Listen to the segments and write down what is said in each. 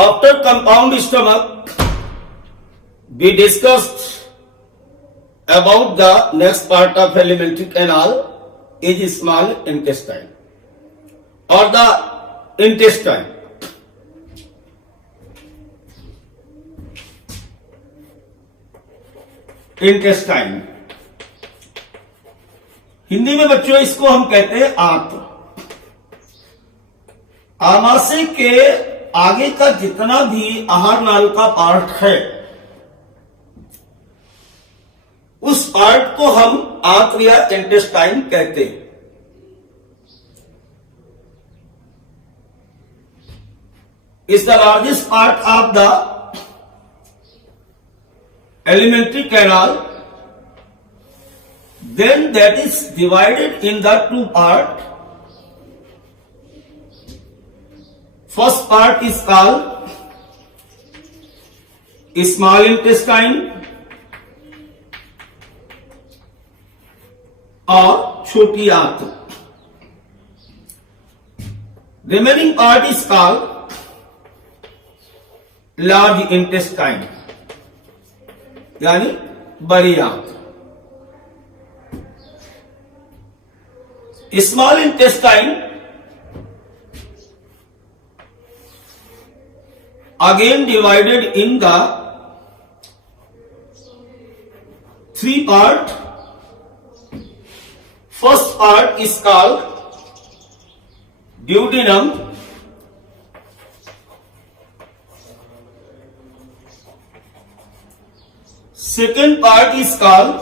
After compound stomach, we discussed about the next part of alimentary canal is small intestine or the intestine. Intestine Hindi में बच्चों इसको हम कहते हैं आंत्र। आमाशय के आगे का जितना भी आहार नाल का पार्ट है उस पार्ट को हम आंत्र या इंटेस्टाइन कहते हैं। Is the largest part of the alimentary canal, then that is divided in the two part. First part is called small intestine or छोटी आंत्र. Remaining part is called large intestine यानी बड़ी आंत। Small intestine again divided in the three part. First part is called duodenum, second part is called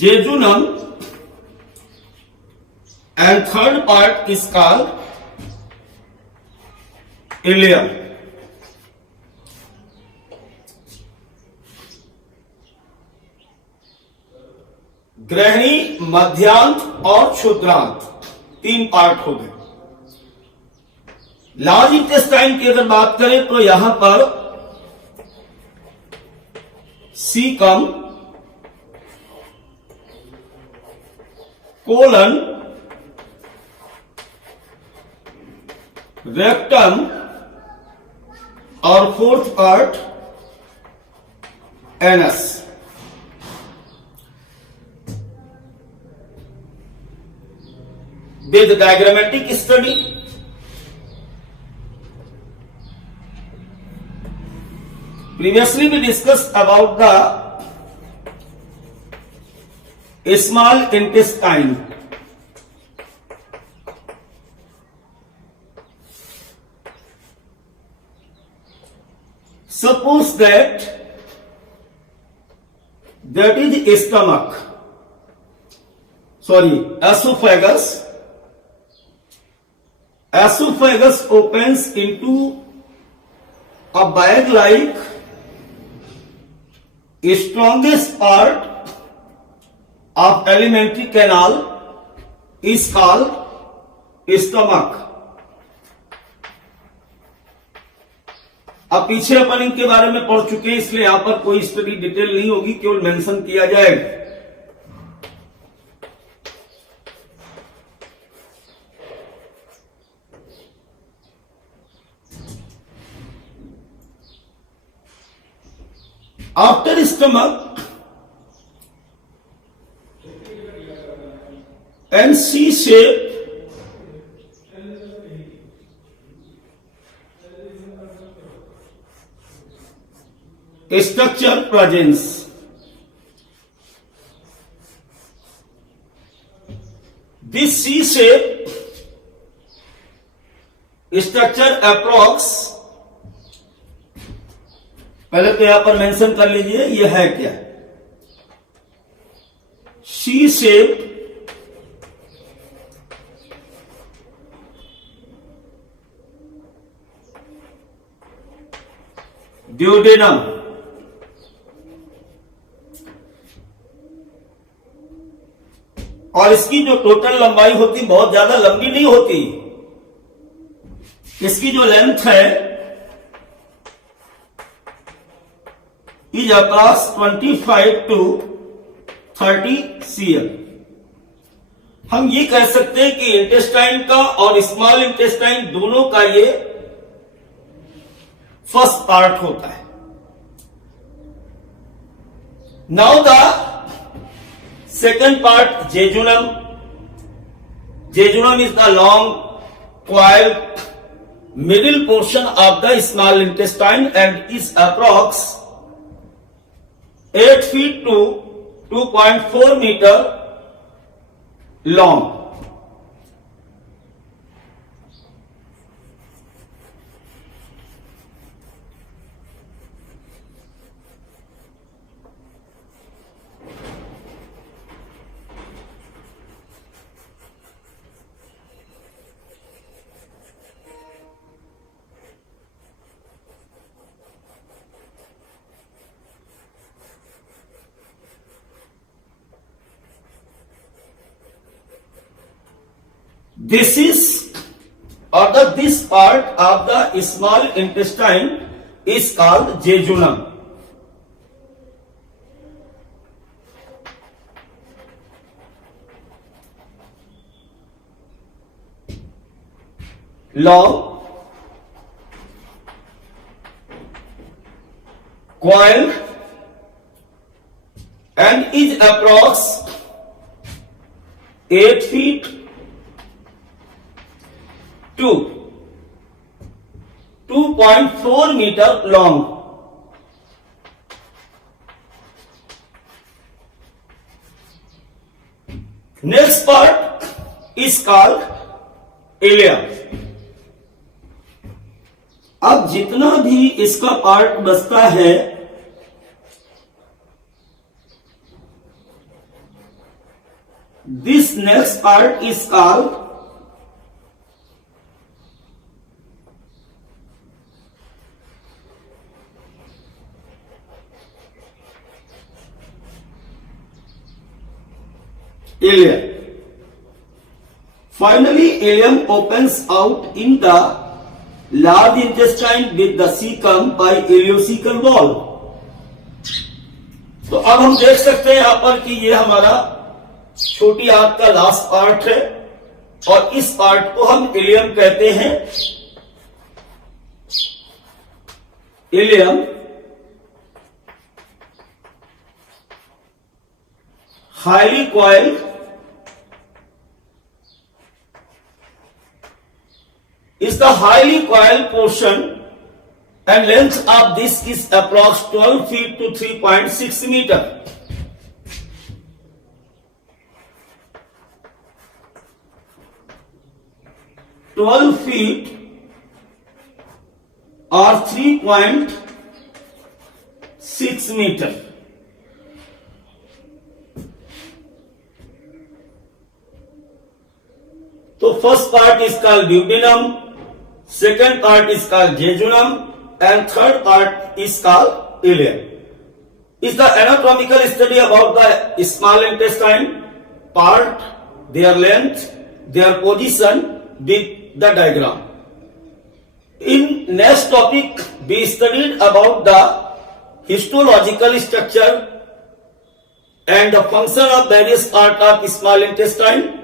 jejunum and third part is called ileum. ग्रहणी, मध्यांत और क्षुद्रांत तीन part हो गए। Large intestine की अगर बात करें तो यहां पर सीकम, कोलन, रेक्टम और fourth part anus. With diagrammatic study previously we discussed about the small intestine. Suppose that is stomach, esophagus. Esophagus opens into a bag like strongest part of alimentary canal is called stomach. अब पीछे अपन इनके बारे में पढ़ चुके हैं, इसलिए यहां पर कोई स्टडी डिटेल नहीं होगी, केवल मेंशन किया जाएगा। After stomach and C-shape structure presence. This C-shape structure approx, पहले तो यहां पर मेंशन कर लीजिए ये है क्या। सी शेप ड्यूडेनम, और इसकी जो टोटल लंबाई होती बहुत ज्यादा लंबी नहीं होती। इसकी जो लेंथ है is approx 25 to 30 cm। हम ये कह सकते हैं कि इंटेस्टाइन का और स्मॉल इंटेस्टाइन दोनों का ये फर्स्ट पार्ट होता है। Now the second part, jejunum. Jejunum is the long coiled middle portion of the small intestine and is approx 8 feet to 2.4 meter long. This part of the small intestine is called jejunum. Long, coiled, and is approx 8 feet to 2.4 meter long. Next part is called ileum. अब जितना भी इसका part बचता है, this next part is called ileum. Finally, ileum opens out in the large intestine with the cecum by ileocecal wall. तो अब हम देख सकते हैं यहां पर कि ये हमारा छोटी आंत का लास्ट पार्ट है और इस पार्ट को हम इलियम कहते हैं। Ileum highly coiled is the highly coiled portion and length of this is approx 12 feet to 3.6 meter. feet or 3.6 meter. So first part is called duodenum, second part is called jejunum, and third part is called ileum. Is the anatomical study about the small intestine part, their length, their position with the diagram. In next topic, we studied about the histological structure and the function of various parts of small intestine.